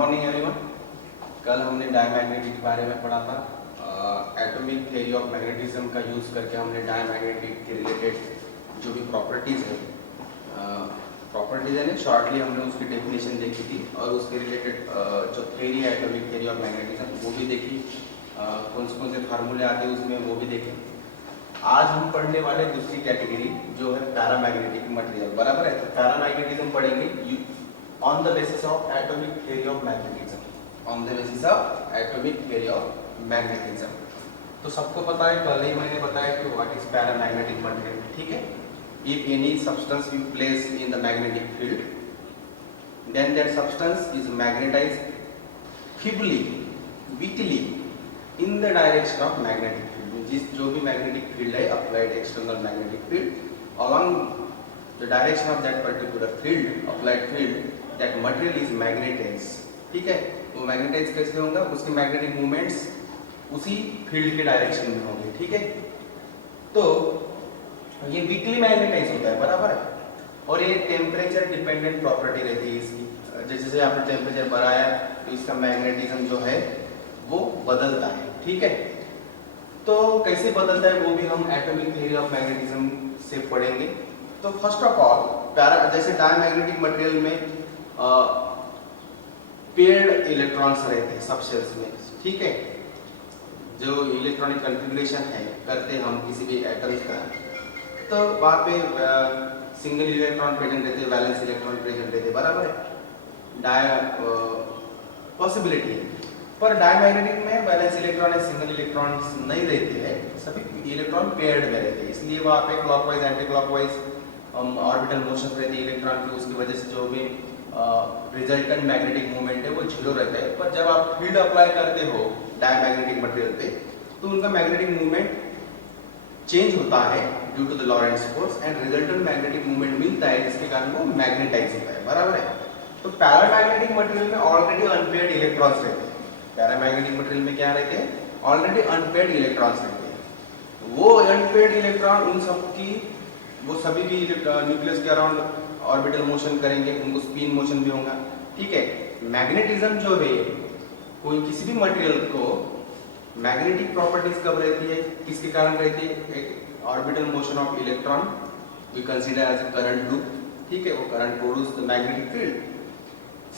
Morning everyone. कल हमने diamagnetic के बारे में पढ़ा था। एटॉमिक थ्योरी ऑफ मैग्नेटिज्म का यूज़ करके हमने डायमैग्नेटिक के रिलेटेड जो भी प्रॉपर्टीज़ है शॉर्टली हमने उसकी डेफिनेशन देखी थी और उसके रिलेटेड जो थ्योरी है एटॉमिक थ्योरी ऑफ मैग्नेटिज्म वो भी देखी। कौन से फार्मूले आते हैं उसमें वो भी देखे। आज हम पढ़ने वाले दूसरी कैटेगरी जो है पैरामैग्नेटिक मटेरियल, बराबर है। तो पैरामैग्नेटिज्म पढ़ेंगे on the basis of atomic theory of magnetism, on the basis of atomic theory of magnetism. तो सबको पता है, पहले ही मैंने बताया कि व्हाट इज पैरामैग्नेटिक मटेरियल, ठीक है। If any substance you place in the magnetic field then that substance is magnetized feebly, weakly in the direction of magnetic field. जिस जो भी मैग्नेटिक फील्ड है, applied external magnetic field, along the direction of that particular field, applied field, that material is magnetized, ठीक है। वो magnetize कैसे होगा? उसके मैग्नेटिक मूवमेंट्स उसी फील्ड के डायरेक्शन में होंगे, ठीक है। तो ये वीकली मैग्नेटाइज होता है, बराबर है। और ये टेम्परेचर डिपेंडेंट प्रॉपर्टी रहती है इसकी। जैसे जैसे आपने टेम्परेचर बढ़ाया तो इसका मैग्नेटिज्म जो है वो बदलता है, ठीक है। तो कैसे बदलता है वो भी हम एटॉमिक थ्योरी ऑफ मैग्नेटिज्म से पढ़ेंगे। तो फर्स्ट ऑफ ऑल जैसे डायमैग्नेटिक मटेरियल में पेयर्ड इलेक्ट्रॉन्स रहते हैं सब शेल्स में, ठीक है। जो इलेक्ट्रॉनिक कॉन्फ़िगरेशन है करते हम किसी भी एटम्स का, तो वहाँ पे सिंगल इलेक्ट्रॉन प्रेजेंट रहते हैं, वैलेंस इलेक्ट्रॉन प्रेजेंट रहते हैं, बराबर है। पॉसिबिलिटी है। पर डायमैग्नेटिक में वैलेंस इलेक्ट्रॉन या सिंगल इलेक्ट्रॉन्स नहीं रहते हैं, सभी इलेक्ट्रॉन पेयर्ड में रहते हैं। इसलिए वहाँ पे clockwise anti clockwise orbital motion रहती है इलेक्ट्रॉन की, उसकी वजह से जो भी रिजल्टेंट मैग्नेटिक मूवमेंट है वो जीरो रहता है। पर जब आप फील्ड अप्लाई करते हो डायमैग्नेटिक मटेरियल पे तो उनका मैग्नेटिक मूवमेंट चेंज होता है due to the Lorentz force and resultant magnetic movement मिलता है, जिसके कारण वो मैग्नेटाइज होता है, बराबर है। तो पैरामैग्नेटिक मटेरियल में ऑलरेडी अनपेयर्ड इलेक्ट्रॉन्स रहते हैं। पैरामैग्नेटिक मटेरियल में क्या रहते हैं? ऑलरेडी अनपेयर्ड इलेक्ट्रॉन्स रहते हैं। वो अनपेयर्ड इलेक्ट्रॉन उन सब की वो सभी भी न्यूक्लियस के अराउंड ऑर्बिटल मोशन करेंगे, उनको स्पिन मोशन भी होगा, ठीक है। मैग्नेटिज्म जो है कोई किसी भी मटेरियल को मैग्नेटिक प्रॉपर्टीज कब रहती है, किसके कारण रहती है? एक orbital motion of electron we consider as a current loop, ठीक है। वो current produce the magnetic field.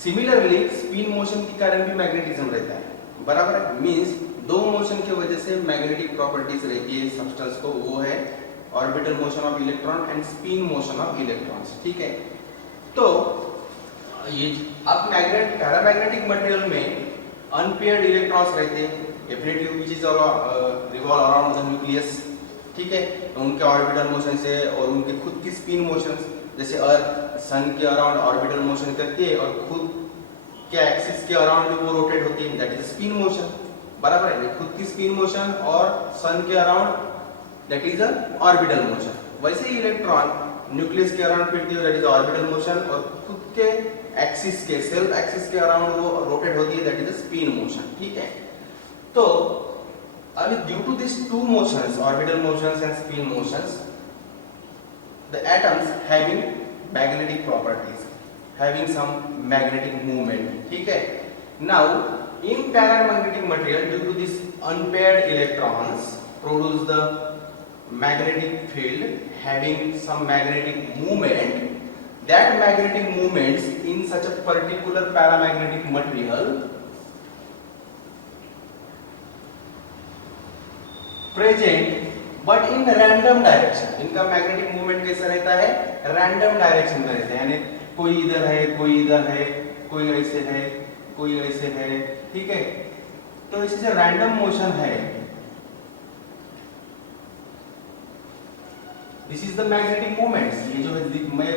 Similarly spin motion के कारण भी मैग्नेटिज्म रहता है, बराबर है। मींस दो मोशन की वजह से मैग्नेटिक प्रॉपर्टीज रहती है सब्सटेंस को, वो है orbital motion of electron and spin motion of electrons, ठीक है। तो ये अब पैरामैग्नेटिक मटेरियल में अनपेयर्ड इलेक्ट्रॉन्स रहते हैं definitely, which is revolve around the nucleus, ठीक है। तो उनके ऑर्बिटल मोशन से और उनके खुद की स्पिन मोशंस, जैसे अर्थ सन के अराउंड ऑर्बिटल मोशन करती है और खुद के एक्सिस के अराउंड भी वो रोटेट होती है, दैट इज स्पिन मोशन, बराबर है। खुद की स्पिन मोशन और सन के around that is a orbital motion. वैसे ही इलेक्ट्रॉन न्यूक्लियस के अराउंड फिरती है, दैट इज ऑर्बिटल मोशन, और खुद के एक्सिस के सेल्फ एक्सिस के अराउंड वो रोटेट होती है, that is a spin motion, ठीक है। तो अभी due to this two motions, orbital motions and spin motions, the atoms having magnetic properties, having some magnetic movement, ठीक है। Now in paramagnetic material due to this unpaired electrons produce the magnetic field having some magnetic movement. That magnetic movements in such a particular paramagnetic material present but in random direction. इनका magnetic movement कैसा रहता है? Random direction में रहता है, यानी कोई इधर है, कोई इधर है, कोई ऐसे है, कोई ऐसे है, ठीक है। तो इससे रैंडम मोशन है। This is the magnetic movements. ये जो है मैं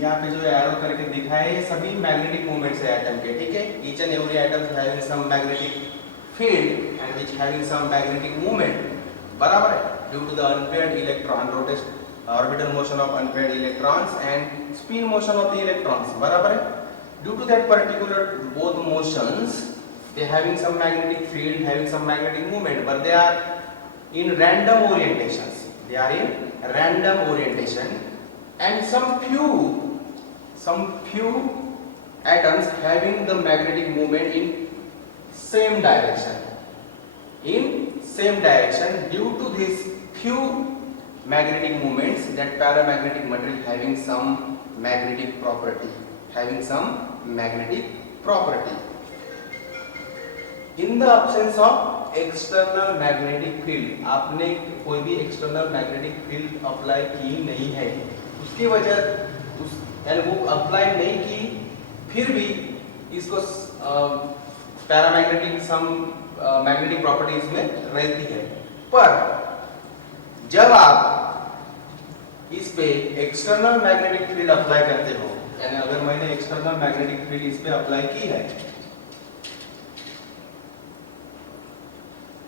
यहाँ पे जो एरो करके दिखाया है, ये सभी मैग्नेटिक मूवमेंट्स है एटम के, ठीक है। Each and every atom having some magnetic field and which having some magnetic movement, बराबर है। Due to the unpaired electron rotation, orbital motion of unpaired electrons and spin motion of the electrons, बराबर है। Due to that particular both motions they having some magnetic field, having some magnetic movement, but they are in random orientations. They are in random orientation, and some few atoms having the magnetic moment in same direction. In same direction, due to these few magnetic moments, that paramagnetic material having some magnetic property, having some magnetic property. In the absence of external magnetic field, आपने कोई भी external magnetic field apply की नहीं है, उसकी वजह उस यानी वो अप्लाई नहीं की, फिर भी इसको पैरामैग्नेटिक सम मैग्नेटिक प्रॉपर्टी इसमें रहती है। पर जब आप इस पे एक्सटर्नल मैग्नेटिक फील्ड अप्लाई करते हो, यानी अगर मैंने एक्सटर्नल मैग्नेटिक फील्ड इस पे अप्लाई की है,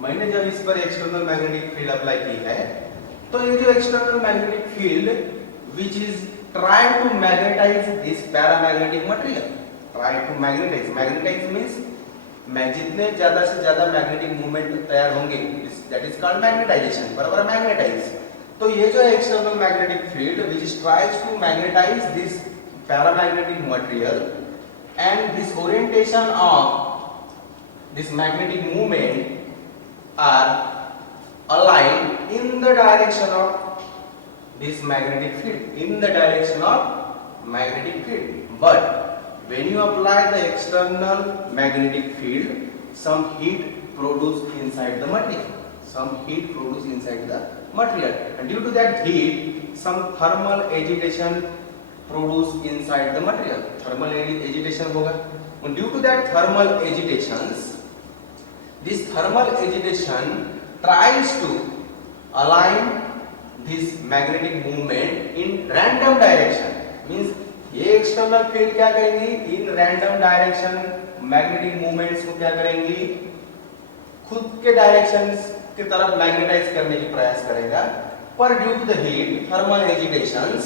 मैंने जब इस पर एक्सटर्नल मैग्नेटिक फील्ड अप्लाई की है, तो ये जो external magnetic field which is try to magnetize this paramagnetic material, try to magnetize, magnetize means जितने ज्यादा से ज्यादा मैग्नेटिक मूवमेंट तैयार होंगे, दैट इज कॉल्ड मैग्नेटाइजेशन, बराबर मैग्नेटाइज। तो ये जो external magnetic field which is tries to magnetize this paramagnetic material and this orientation of this magnetic movement are aligned in the direction of this magnetic field, in the direction of magnetic field. But when you apply the external magnetic field, some heat produced inside the material, some heat produced inside the material, and due to that heat some thermal agitation produced inside the material, thermal agitation होगा, and due to that thermal agitations, this thermal agitation tries to align this magnetic movement in random direction, means ये external field क्या करेंगी, in random direction magnetic movements को क्या करेंगी, खुद के directions की तरफ मैग्नेटाइज करने की प्रयास करेगा। पर due to the heat thermal agitations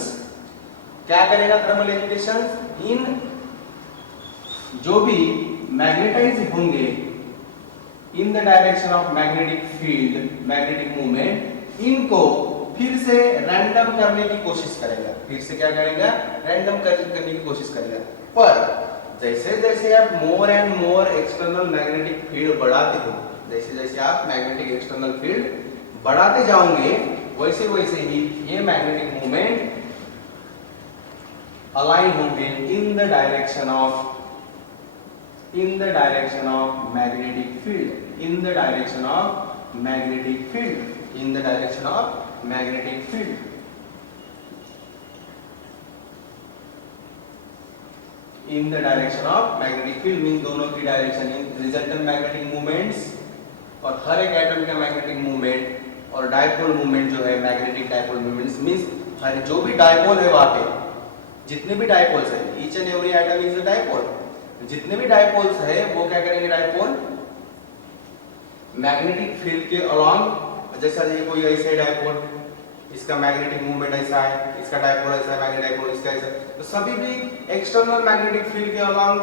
क्या करेगा, थर्मल एजिटेशंस इन जो भी मैग्नेटाइज होंगे in the direction of magnetic field, magnetic movement, इनको फिर से रैंडम करने की कोशिश करेगा, फिर से क्या करेगा, रैंडम करने की कोशिश करेगा। पर जैसे जैसे आप more and more external magnetic field बढ़ाते हो, जैसे जैसे आप मैग्नेटिक एक्सटर्नल फील्ड बढ़ाते जाओगे, वैसे वैसे ही ये मैग्नेटिक मूवमेंट अलाइन होंगे in the direction of magnetic field, in the direction of magnetic field, in the direction of magnetic field. In the direction of magnetic field means दोनों की direction, resultant magnetic movements और हर एक atom का magnetic movement और dipole movement जो है magnetic dipole movements means हर जो भी डायपोल है वहां पे जितने भी डायपोल्स है, each and every atom is a dipole, जितने भी डायपोल्स है वो क्या करेंगे, डायपोल मैग्नेटिक फील्ड के अलोंग, जैसा ये कोई ऐसे डायपोल, इसका मैग्नेटिक मूवमेंट ऐसा है, इसका डायपोल ऐसा है, मैग्नेटिक डायपोल इसका ऐसा, तो सभी भी एक्सटर्नल मैग्नेटिक फील्ड के अलोंग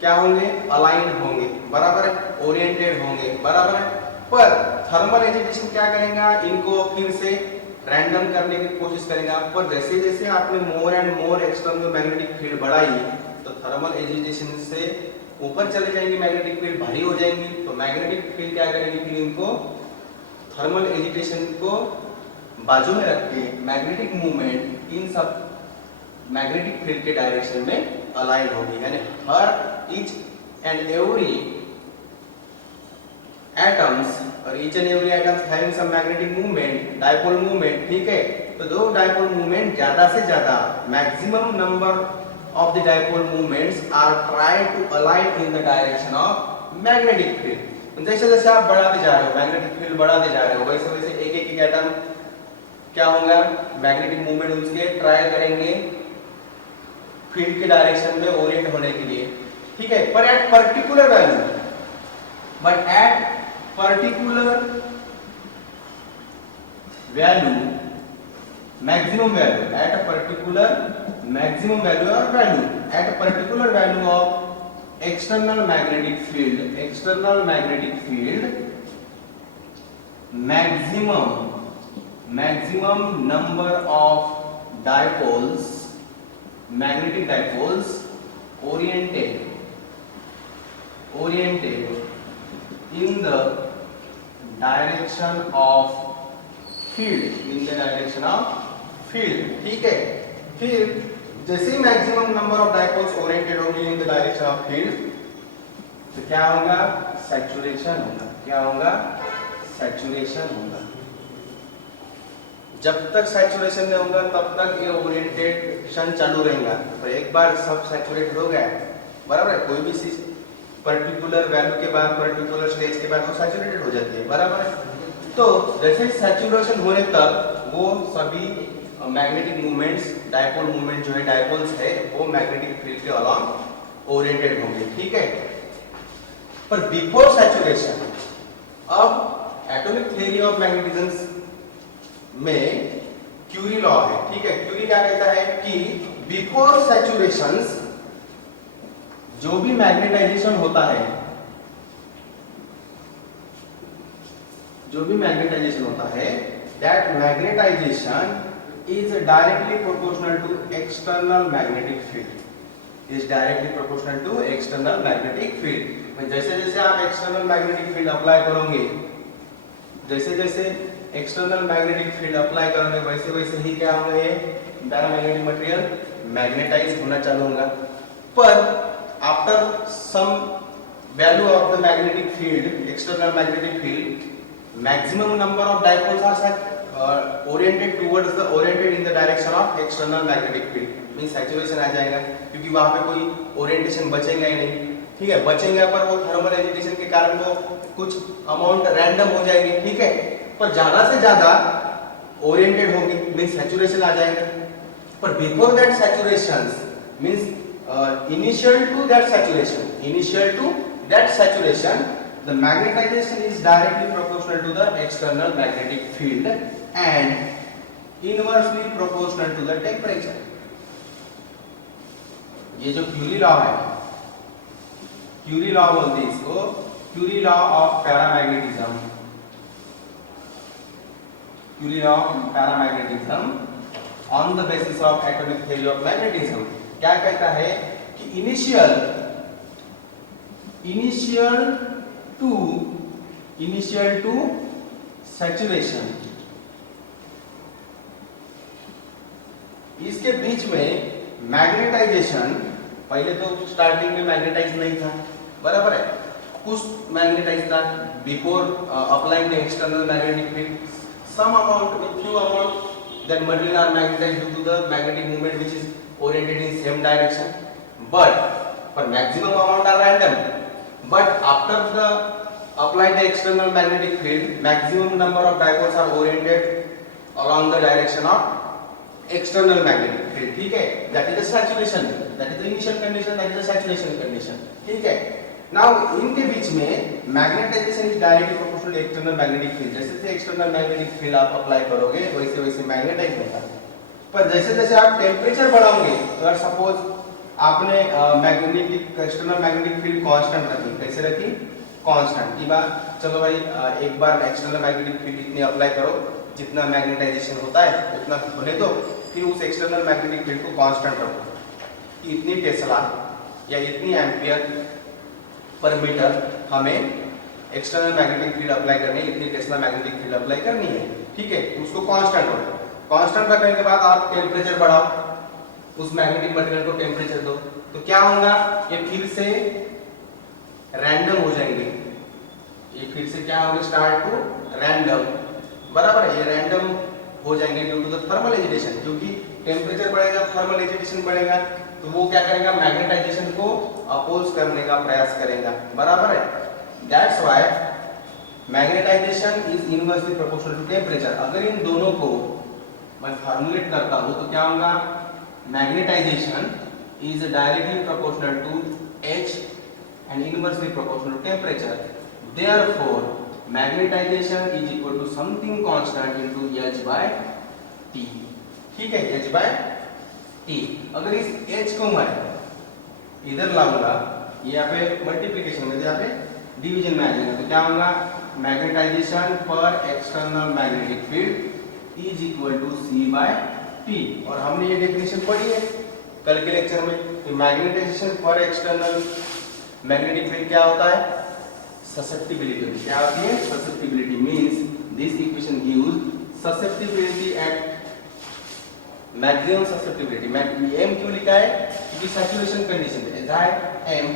क्या होंगे, अलाइन होंगे, बराबर है, ओरिएंटेड होंगे, बराबर है। पर थर्मल एजिटेशन क्या करेगा, इनको फिर से रैंडम करने की कोशिश करेगा। पर जैसे जैसे आपने more and more external magnetic field बढ़ाई तो थर्मल एजिटेशन से ऊपर चले जाएंगे, मैग्नेटिक फील्ड भारी हो जाएंगी, तो मैग्नेटिक फील्ड क्या करेगी, फिर इनको थर्मल एजिटेशन को बाजू में रख के मैग्नेटिक मूवमेंट इन सब मैग्नेटिक फील्ड के डायरेक्शन में अलाइन होगी, यानी हर ईच एंड एवरी एटम्स और each and every atoms having some magnetic movement, dipole movement, ठीक है। तो दो डायपोल मूवमेंट ज्यादा से ज्यादा maximum number of the dipole movements are try to align in the direction of magnetic field। जैसे जैसे आप बढ़ाते जा रहे हो, मैग्नेटिक फील्ड बढ़ाते जा रहे हो, वैसे वैसे एक एक एटम क्या होगा, मैग्नेटिक मूवमेंट उसके ट्राई करेंगे फील्ड के डायरेक्शन में ओरिएंट होने के लिए, ठीक है। पर at particular value, but at particular value, maximum value, at a particular maximum value or value, at a particular value of external magnetic field, external magnetic field, maximum number of dipoles, magnetic dipoles oriented in the direction of field, ठीक है। फिर जैसे ही maximum number of dipoles oriented होंगे in the direction of field, तो क्या होगा? Saturation होगा। क्या होगा? सैचुरेशन होगा। जब तक सैचुरेशन नहीं होगा तब तक ये ओरिएंटेशन चालू रहेगा। पर एक बार सब सैचुरेटेड हो गया, बराबर है, कोई भी चीज पर्टिकुलर वैल्यू के बाद, पर्टिकुलर स्टेज के बाद वो सैचुरेटेड हो जाती है, बराबर है। तो जैसे सैचुरेशन होने तक वो सभी मैग्नेटिक मूवमेंट्स, डायपोल मूवमेंट जो है, डायपोल्स है, वो मैग्नेटिक फील्ड के अलॉन्ग ओरिएंटेड होंगे, ठीक है। पर बिफोर सैचुरेशन, अब एटॉमिक थ्योरी ऑफ मैग्नेटिज्म में क्यूरी लॉ है, ठीक है। क्यूरी क्या कहता है कि बिफोर सैचुरेशन जो भी मैग्नेटाइजेशन होता है, that magnetization is directly proportional to external magnetic field. जैसे जैसे आप एक्सटर्नल मैग्नेटिक फील्ड अप्लाई करोगे, वैसे वैसे ही क्या होगा, ये पैरामैग्नेटिक मटेरियल मैग्नेटाइज होना चालू होगा। पर after some value of the magnetic field, external magnetic field, maximum number of dipoles are oriented in the direction of external magnetic field, means saturation आ जाएगा, क्योंकि वहां पे कोई ओरिएंटेशन बचेगा ही नहीं, ठीक है। बचेगा पर वो थर्मल एजिटेशन के कारण वो कुछ अमाउंट रैंडम हो जाएगी, ठीक है। पर ज्यादा से ज्यादा ओरिएंटेड होंगे, मींस सैचुरेशन आ जाएगा। पर before that saturation means initial to that saturation the magnetization is directly proportional to the external magnetic field and inversely proportional to the temperature. ये जो क्यूरी लॉ है, क्यूरी लॉ बोलते हैं इसको, Curie law of paramagnetism, on the basis of atomic theory of magnetism, क्या कहता है कि इनिशियल टू सैचुरेशन, इसके बीच में मैग्नेटाइजेशन, पहले तो स्टार्टिंग में मैग्नेटाइज नहीं था, बराबर है, कुछ मैग्नेटाइज था before applying the external magnetic field, some amount with few amount, then material are magnetized due to the magnetic movement which is oriented in same direction, but for maximum amount are random. But after the applied the external magnetic field, maximum number of dipoles are oriented along the direction of external magnetic field, ठीक है। That is the saturation, that is the initial condition, that is the saturation condition, ठीक है। Now इनके बीच में magnetization is directly proportional to external magnetic field, जैसे जैसे external magnetic field आप अप्लाई करोगे वैसे वैसे मैग्नेटाइज होता है। पर जैसे जैसे आप टेम्परेचर बढ़ाओगे, अगर सपोज आपने magnetic external magnetic field constant रखी, कैसे रखी? कांस्टेंट की बात, चलो भाई एक बार एक्सटर्नल मैग्नेटिक फील्ड इतनी अप्लाई करो जितना मैग्नेटाइजेशन होता है उतना होने दो, फिर उस एक्सटर्नल मैग्नेटिक फील्ड को कांस्टेंट रखो कि इतनी टेस्ला या इतनी एम्पियर पर मीटर हमें एक्सटर्नल मैग्नेटिक फील्ड अप्लाई करनी है, इतनी टेस्ला मैग्नेटिक फील्ड अप्लाई करनी है, ठीक है। उसको कांस्टेंट रखो, कांस्टेंट रखने के बाद आप टेम्परेचर बढ़ाओ, उस मैग्नेटिक मटेरियल को टेम्परेचर दो, तो क्या होगा? ये फिर से रैंडम हो जाएंगे, ये फिर से क्या होगा? स्टार्ट टू रैंडम, बराबर है, ये रैंडम हो जाएंगे due to the thermal agitation, क्योंकि टेम्परेचर बढ़ेगा, थर्मल एजिटेशन बढ़ेगा, तो वो क्या करेगा? मैग्नेटाइजेशन को अपोज करने का प्रयास करेगा, बराबर है। That's why magnetization is inversely proportional to temperature. अगर इन दोनों को मैं फॉर्मुलेट करता हूं तो क्या होगा? Magnetization is directly proportional to H and inversely proportional to temperature. Therefore, magnetization is equal to something constant into H by T. ठीक है, H by T। अगर इस H को मैं इधर लाऊंगा, यहाँ पे मल्टीप्लिकेशन में, यहाँ पे डिवीजन में आ जाएगा, तो क्या होगा? मैग्नेटाइजेशन पर external magnetic field is equal to C by T। और हमने ये डेफिनेशन पढ़ी है कल के लेक्चर में। मैग्नेटाइजेशन पर एक्सटर्नल मैग्नेटिक फील्ड क्या होता है? ससेप्टिबिलिटी। क्या होती है? Susceptibility means this equation gives susceptibility at maximum susceptibility. M क्यों लिखा है? क्योंकि सैचुरेशन कंडीशन है। M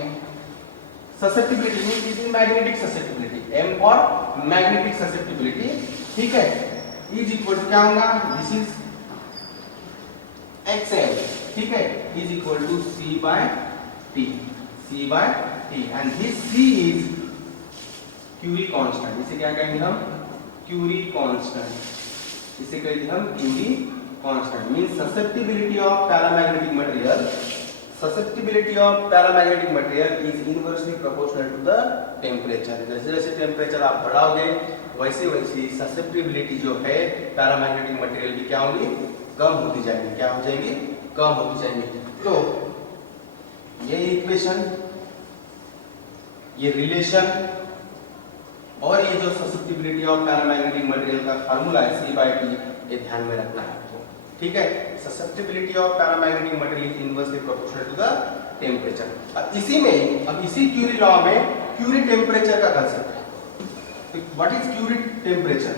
susceptibility means it is magnetic susceptibility. M for magnetic susceptibility, ठीक है, इज इक्वल टू क्या होगा? दिस इज xm, ठीक है, is equal to c by t, c by t, and this c is Curie constant. इसे क्या कहेंगे हम? Curie constant. इसे कहेंगे हम Curie constant. Means susceptibility of paramagnetic material, susceptibility of paramagnetic material is inversely proportional to the temperature। जैसे जैसे temperature आप बढ़ाओगे वैसे वैसे ससेप्टिबिलिटी जो है पैरामैग्नेटिक मटेरियल की क्या होगी? कम होती जाएगी। क्या हो जाएगी? कम होती जाएगी। तो ये इक्वेशन, ये रिलेशन और ये जो ससेप्टिबिलिटी ऑफ पैरामैग्नेटिक मटेरियल का फार्मूला है C/T, ये ध्यान में रखना है आपको, ठीक है। Susceptibility of paramagnetic material is inversely proportional to the temperature. अब इसी में, अब इसी क्यूरी लॉ में क्यूरी टेम्परेचर का कंसेप्ट है। तो what is Curie temperature?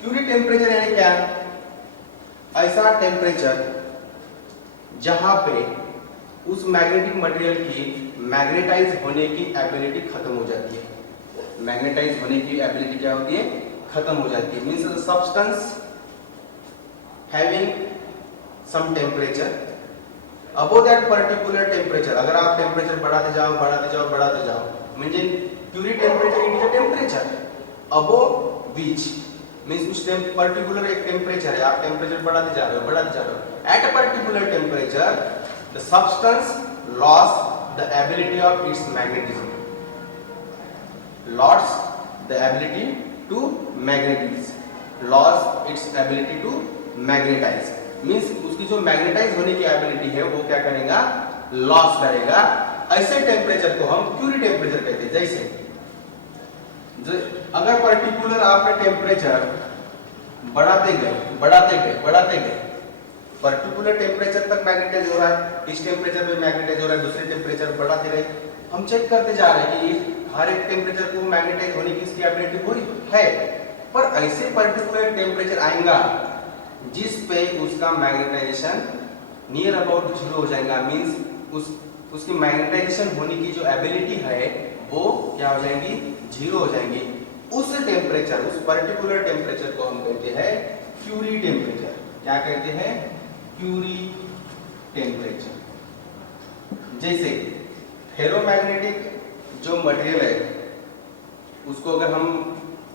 Curie temperature यानी क्या? ऐसा टेम्परेचर जहां पे उस मैग्नेटिक मटेरियल की मैग्नेटाइज होने की एबिलिटी खत्म हो जाती है। मैग्नेटाइज होने की एबिलिटी क्या होती है? खत्म हो जाती है। Means the substance having some temperature, above that particular temperature, अगर आप टेम्परेचर बढ़ाते जाओ बढ़ाते जाओ बढ़ाते जाओ, means Curie temperature it is a temperature above which, means उस पर्टिकुलर एक टेम्परेचर है, आप टेम्परेचर बढ़ाते जा रहे हो बढ़ाते जा रहे हो, at a particular temperature the substance loss the ability of its magnetism, lost the ability to magnetize, lost its ability to magnetize, means उसकी जो मैग्नेटाइज होने की एबिलिटी है वो क्या करेगा? लॉस करेगा। ऐसे टेम्परेचर को हम क्यूरी टेम्परेचर कहते हैं। जैसे अगर पर्टिकुलर आपने टेम्परेचर बढ़ाते गए बढ़ाते गए बढ़ाते गए, पर्टिकुलर टेम्परेचर तक मैग्नेटाइज हो रहा है, इस टेम्परेचर पे मैग्नेटाइज हो रहा है, दूसरे टेम्परेचर बढ़ाते रहे, हम चेक करते जा रहे हैं कि हर एक टेम्परेचर को मैग्नेटाइज होने की इसकी एबिलिटी हो रही है, पर ऐसे पर्टिकुलर टेम्परेचर आएगा जिस पे उसका मैग्नेटाइजेशन नियर अबाउट जीरो हो जाएगा। मींस उसकी मैग्नेटाइजेशन होने की जो एबिलिटी है वो क्या हो जाएगी? जीरो हो जाएंगी। उस टेम्परेचर, उस पर्टिकुलर टेम्परेचर को हम कहते हैं क्यूरी टेम्परेचर। क्या कहते हैं? Curie temperature. जैसे फेरोमैग्नेटिक जो मटेरियल है उसको अगर हम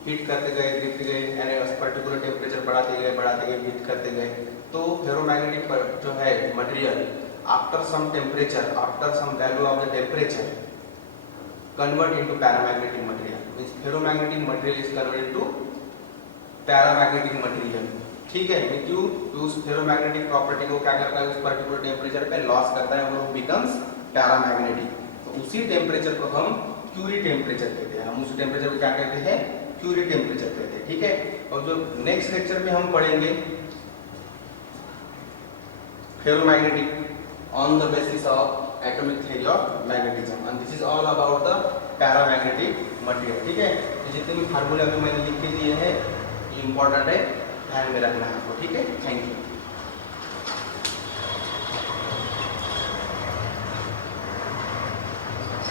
हीट करते गए गिरते गए, यानी उस पर्टिकुलर टेम्परेचर बढ़ाते गए हीट करते गए, तो फेरोमैग्नेटिक पर जो है material after some temperature, after some value of the temperature convert into paramagnetic material. Means ferromagnetic material is converted to paramagnetic material, ठीक है। क्यों? तो उस फेरोमैग्नेटिक प्रॉपर्टी को क्या करता है? उस पर्टिकुलर टेम्परेचर पे लॉस करता है और वो बिकम्स पैरामैग्नेटिक। तो उसी टेम्परेचर को हम क्यूरी टेम्परेचर कहते हैं। हम उस टेम्परेचर को क्या कहते हैं? क्यूरी टेम्परेचर कहते हैं, ठीक है। और जो नेक्स्ट लेक्चर में हम पढ़ेंगे ferromagnetic on the basis of atomic theory of magnetism, and this is all about the paramagnetic material, ठीक है। तो जितने भी फार्मूले अभी मैंने लिख के दिए हैं ये इंपॉर्टेंट है, ध्यान में रखना है आपको, ठीक है। Thank you.